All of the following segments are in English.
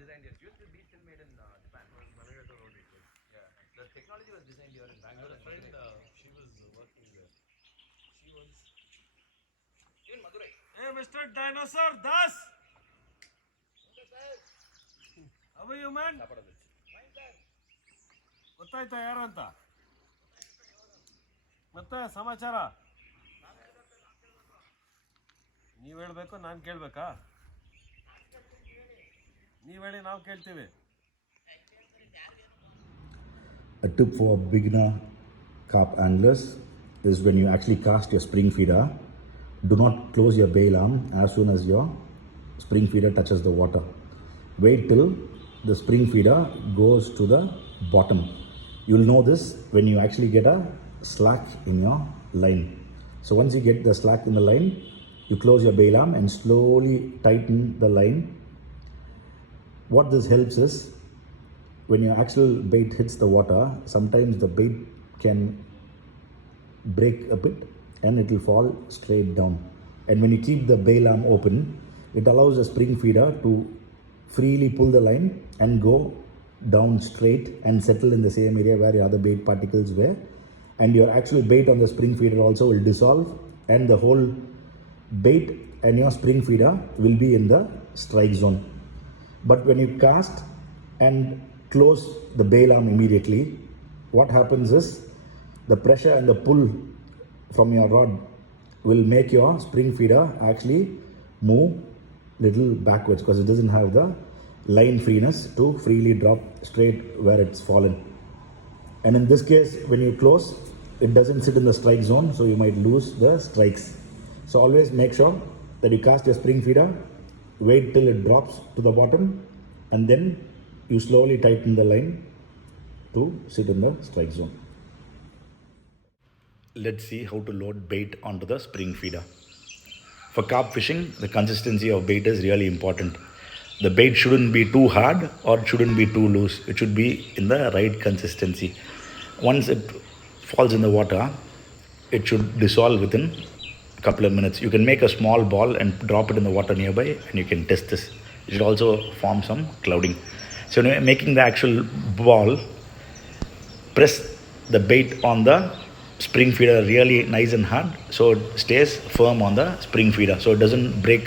designed here. Used to be still made in Japan. Yeah. The technology was designed here in Bangalore. A friend, she was working there. She was in Madurai. Hey, Mr. Dinosaur Das! How are you, man? ಗೊತ್ತಾಯ್ತಾ ಯಾರು ಅಂತ ಮತ್ತೆ ಸಮಾಚಾರ ನೀವು ಹೇಳಬೇಕು ನಾನು ಕೇಳಬೇಕಾ ನೀವು ಹೇಳಿ ನಾವು ಕೇಳ್ತೀವಿ A tip for beginner carp anglers is when you actually cast your spring feeder, do not close your bail arm as soon as your spring feeder touches the water. Wait till the spring feeder goes to the bottom. You'll know this when you actually get a slack in your line. So once you get the slack in the line, you close your bail arm and slowly tighten the line. What this helps is when your actual bait hits the water, sometimes the bait can break a bit and it will fall straight down. And when you keep the bail arm open, it allows the spring feeder to freely pull the line and go down straight and settle in the same area where your other bait particles were. And your actual bait on the spring feeder also will dissolve, and the whole bait and your spring feeder will be in the strike zone. But when you cast and close the bail arm immediately, what happens is the pressure and the pull from your rod will make your spring feeder actually move little backwards because it doesn't have the line freeness to freely drop straight where it's fallen. And in this case, when you close, it doesn't sit in the strike zone, so you might lose the strikes. So always make sure that you cast your spring feeder, wait till it drops to the bottom, and then you slowly tighten the line to sit in the strike zone. Let's see how to load bait onto the spring feeder. For carp fishing, the consistency of bait is really important. The bait shouldn't be too hard or it shouldn't be too loose. It should be in the right consistency. Once it falls in the water, it should dissolve within a couple of minutes. You can make a small ball and drop it in the water nearby and you can test this. It should also form some clouding. So when you're making the actual ball, press the bait on the spring feeder really nice and hard so it stays firm on the spring feeder so it doesn't break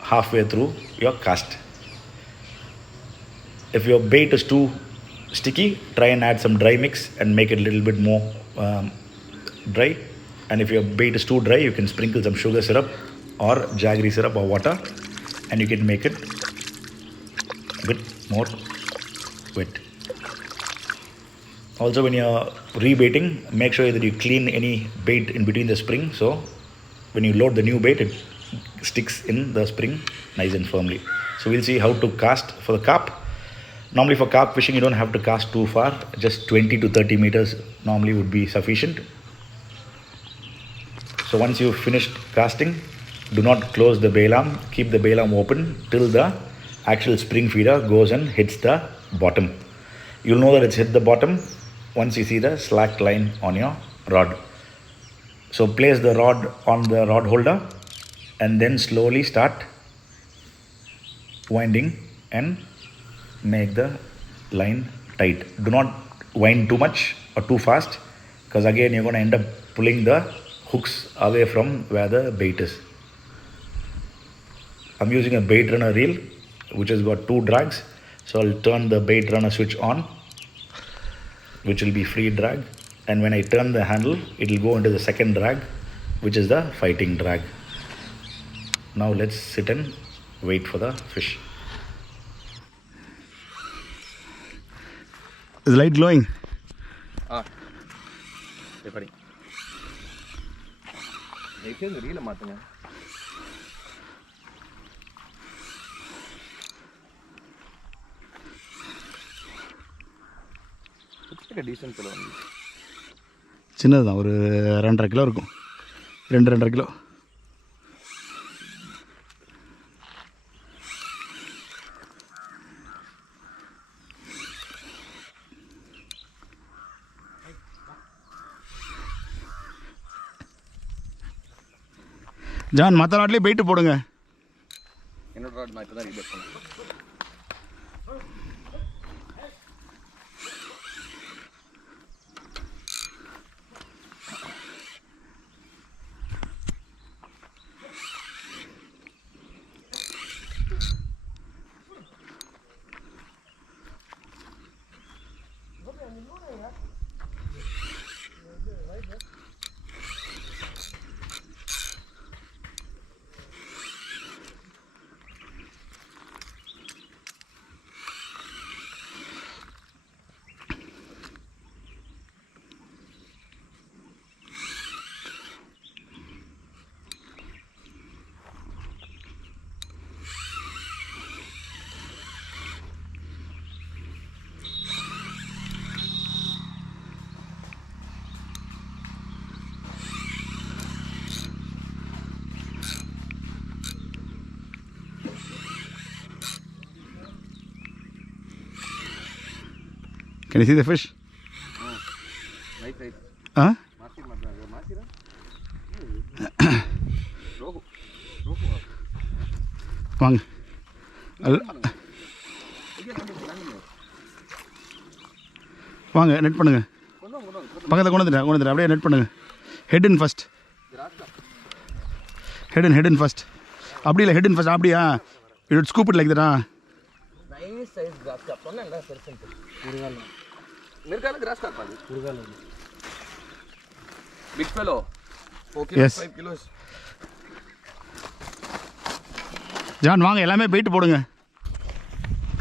halfway through your cast. If your bait is too sticky, try and add some dry mix and make it a little bit more dry. And if your bait is too dry, you can sprinkle some sugar syrup or jaggery syrup or water and you can make it a bit more wet. Also, when you're rebaiting, make sure that you clean any bait in between the spring so when you load the new bait, it sticks in the spring nice and firmly. So we'll see how to cast for the carp. Normally for carp fishing, you don't have to cast too far. Just 20 to 30 meters normally would be sufficient. So once you've finished casting, do not close the bail arm. Keep the bail arm open till the actual spring feeder goes and hits the bottom. You'll know that it's hit the bottom once you see the slack line on your rod. So place the rod on the rod holder and then slowly start winding and make the line tight. Do not wind too much or too fast because again you're going to end up pulling the hooks away from where the bait is. I'm using a bait runner reel which has got 2 drags. So I'll turn the bait runner switch on, which will be free drag, and when I turn the handle, it will go into the second drag, which is the fighting drag. Now let's sit and wait for the fish. Is the light glowing? Ready. The reel மாத்துங்க. Descent kilo சின்னது தான், ஒரு 2.5 kilo இருக்கும். 2.5 kilo. John மற்ற ராட்லேயே போயிட்டு போடுங்க. என்னோட rod நான் இப்போ தான் ரீபேட் பண்ணேன். Can you see the fish? Right. Huh? Rohu. வாங்க வாங்க நெட் பண்ணுங்க பக்கத்தில் கொண்டு வந்துட்டேன் அப்படியே நெட் பண்ணுங்க head in first head in first அப்படி இல்லை ஹெட் இன் ஃபர்ஸ்ட் அப்படியா இட் ஸ்கூப் இட் லைக் தட்டா Nice size grass carp. Ponna percent. Mrigal grass carp. Mrigal. Big fellow. 4 kilos, Yes. 5 kilos. John வாங்க எல்லாமே வெயிட் போடுங்க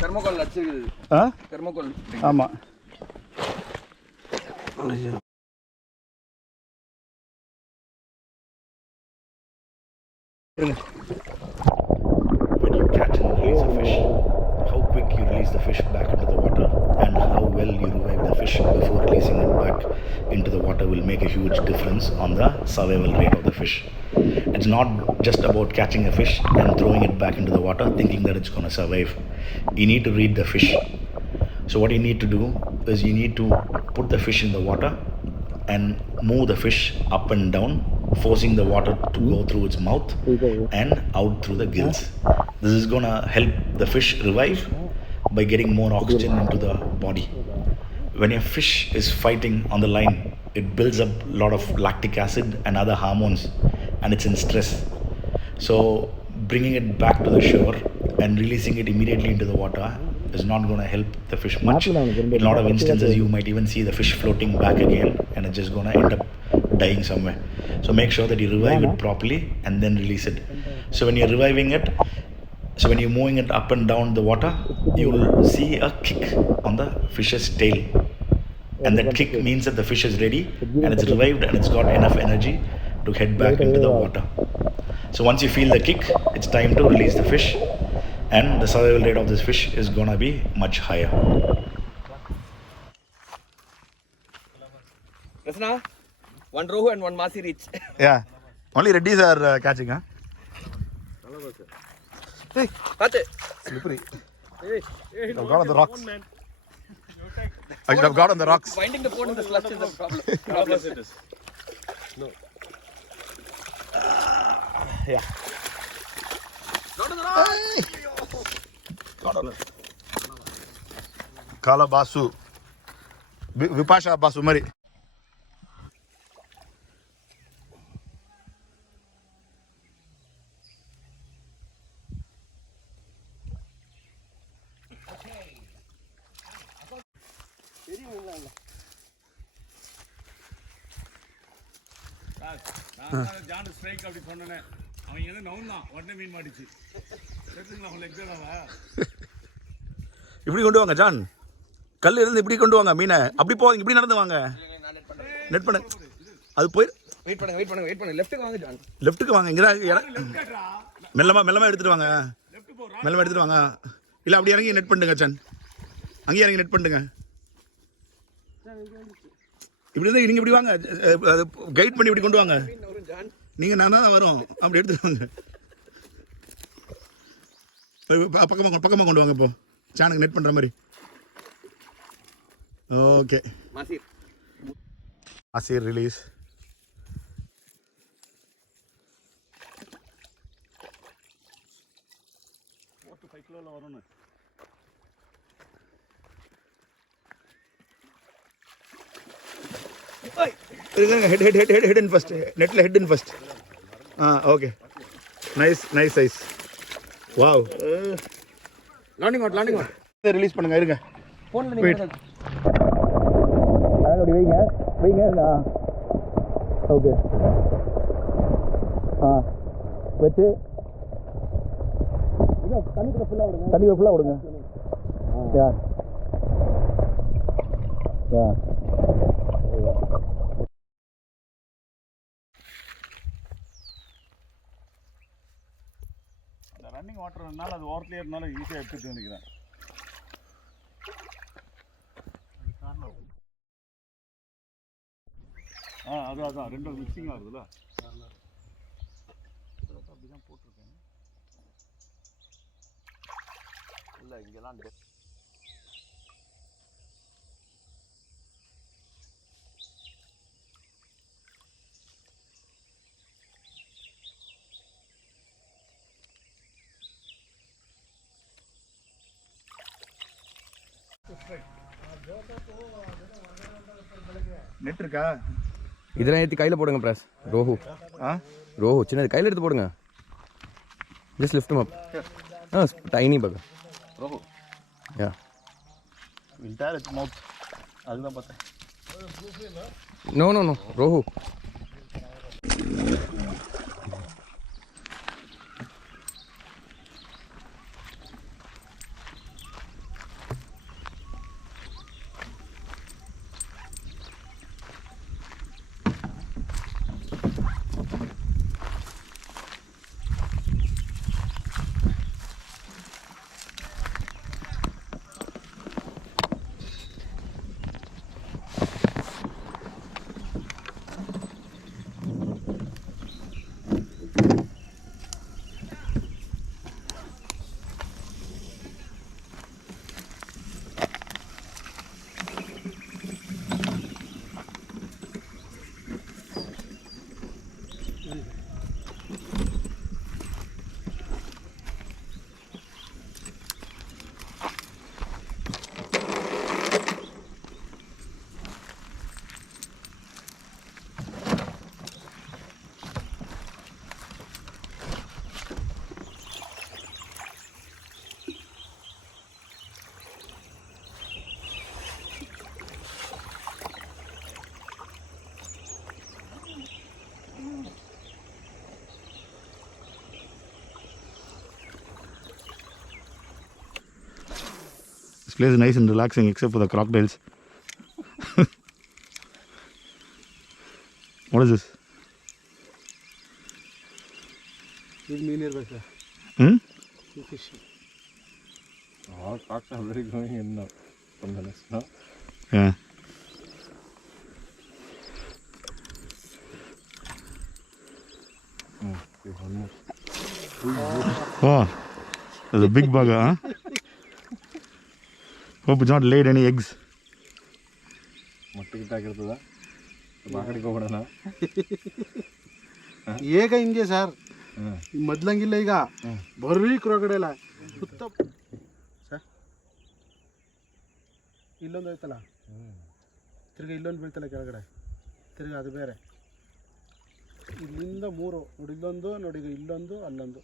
தெர்மோகால் அடிச்சிருக்குது தெர்மோகால் ஆமாம் When you catch and release a fish, how quick you release the fish back into the water and how well you revive the fish before releasing it back into the water will make a huge difference on the survival rate of the fish. It's not just about catching a fish and throwing it back into the water thinking that it's going to survive. You need to read the fish. So what you need to do is you need to put the fish in the water and move the fish up and down, forcing the water to go through its mouth and out through the gills. This is going to help the fish revive by getting more oxygen into the body. When a fish is fighting on the line, it builds up a lot of lactic acid and other hormones and it's in stress. So bringing it back to the shore and releasing it immediately into the water is not going to help the fish much. In a lot of instances you might even see the fish floating back again and it's just going to end up dying somewhere. So make sure that you revive it properly and then release it. So when you're reviving it, so when you're moving it up and down the water, you will see a kick on the fish's tail. And that kick means that the fish is ready and it's revived and it's got enough energy to head back into the water. So once you feel the kick, it's time to release the fish and the survival rate of this fish is gonna be much higher. Krishna, one Rohu and one Masi reach. Yeah, only reddies are catching, huh? Hey, Paate. slippery. Hey, I've got on the rocks. I should have got on the rocks. Finding the phone in the slush is the problem. It is. Yeah. Not on the rock. Got on it. Kala Basu. Vipasha Basu Mari. John strike அப்படி சொன்னேன் அவன் என்ன நவுந்தான் உடனே மீன் மாட்டிச்சு கேட்டுங்களா அவன் leg இப்படி கொண்டு வாங்க John கல் இருந்து இப்படி கொண்டு வாங்க மீனை அப்படி போவாங்க இப்படி நடந்து வாங்க நெட் பண்ண அது போய் வெயிட் பண்ணுங்க லெஃப்ட்டுக்கு வாங்க ஜான் லெஃப்ட்டுக்கு வாங்க இங்கே மெல்லமா எடுத்துட்டு வாங்க மெல்லமா எடுத்துட்டு வாங்க இல்லை அப்படி இறங்கி நெட் பண்ணுங்க ஜான் அங்கேயே இறங்கி நெட் பண்ணுங்க இப்படி இருந்தால் நீங்கள் இப்படி வாங்க அது கைட் பண்ணி இப்படி கொண்டு வாங்க நீங்கள் நான் தான் வரோம் அப்படி எடுத்துட்டு வாங்க பக்கமாக கொண்டு வாங்க இப்போ சேனலுக்கு நெட் பண்ணுற மாதிரி okay Asir release. Head in first. Netla head in first. Okay. Nice size. Wow. Landing out. Release பண்ணுங்க இருங்க. Phone ல நீங்க அப்படி வைங்க. ஓகே. வெச்சு தண்ணிக்குள்ள ஃபுல்லா விடுங்க. யா. ரன்னிங் வாட்டர்னால அது ஓரத்துலேயே இருந்தாலும் ஈஸியாக எடுத்துட்டு நினைக்கிறேன். அதான் ரெண்டும் மிக்சிங் ஆகுதுல்ல அப்படிதான் போட்டிருக்கேன். இல்லை இங்கெல்லாம் நெட் இருக்கா? இதெல்லாம் ஏற்றி கையில் போடுங்க பிரஸ். ரோஹு சின்னது கையில் எடுத்து போடுங்க. Just lift up. Tiny buck. Rohu. Yeah. Will tear its mouth. அதுதான் பார்த்தேன். No. Rohu. This place is nice and relaxing except for the crocodiles. What is this? Big mean here, sir. Fish. All cocks are already going in now from the nest, no? Yeah. One more. Oh, there's a big bugger, huh? Hope it's not laid any eggs. ಮೊಟ್ಟೆಗಿಟ್ಟಾಗಿರ್ತದ ಬಾಕಡಿಗೆ ಹೋಗೋಣ. ಈಗ ಹಿಂಗೆ sir, ಮೊದ್ಲಂಗಿಲ್ಲ ಈಗ ಬರ್ರಿ ಕ್ರೊಕಡೈಲ ಸುತ್ತ sir. ಇಲ್ಲೊಂದು ಐತಲ್ಲ, ತಿರ್ಗಿ ಇಲ್ಲೊಂದು ಬೀಳ್ತಲ್ಲ ಕೆಳಗಡೆ, ತಿರ್ಗಿ ಅದು ಬೇರೆ. ಇಲ್ಲಿಂದ 3 ನೋಡಿ, ಇಲ್ಲೊಂದು ನೋಡಿ, ಈಗ ಇಲ್ಲೊಂದು ಅಲ್ಲೊಂದು.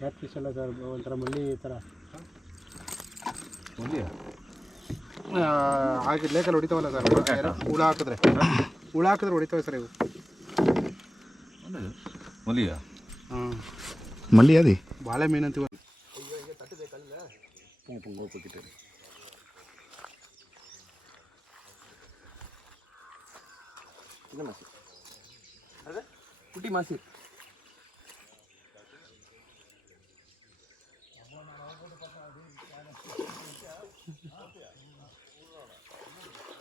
ಕ್ಯಾಟ್ ಫಿಶ್ ಅಲ್ಲ ಸರ್, ಒಂಥರ ಮಳ್ಳಿ ಥರ. ಹಾಗೆ ಲೇಕಲ್ಲಿ ಹೊಡಿತಾವಲ್ಲ ಸರ್, ಹುಳ ಹಾಕಿದ್ರೆ ಹೊಡಿತಾವೆ ಸರ್ ಇವು. ಮಲ್ಲಿ ಅದಿ ಬಾಳೆ ಮೀನು ಅಂತೀವ. குட்டி மாசி.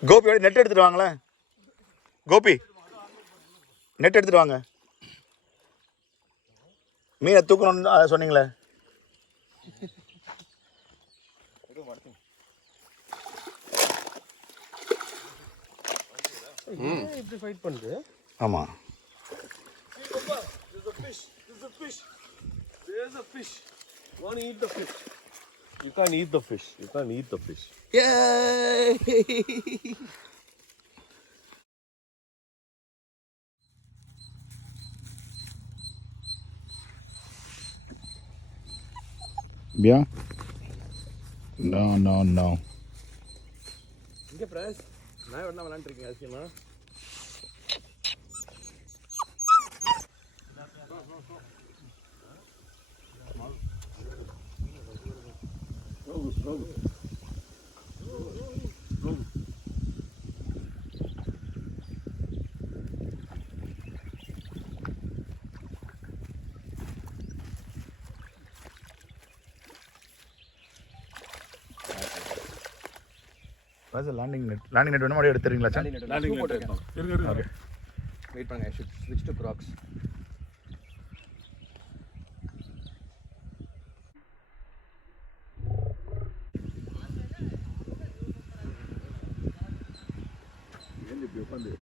கோபி நெட் எடுத்துட்டு வாங்களேன். கோபி நெட் எடுத்துட்டு வாங்க. மீனை தூக்கணும்னு அதை சொன்னீங்களே. இப்படி ஃபைட் பண்ணுது. ஆமாம். You can't eat the fish. You can't eat the fish. Yay! Yeah? No. இங்கே பிரஸ் நான் என்ன விளாண்டுருக்கீங்க அதிசயமா? லேண்டிங் நெட் வேணும் அப்படியே எடுத்துறீங்களா சார்? ஓகே வெயிட் பண்ணுங்க. ஐ ஷுட் ஸ்விட்ச் டு கிராக்ஸ். உட்காந்து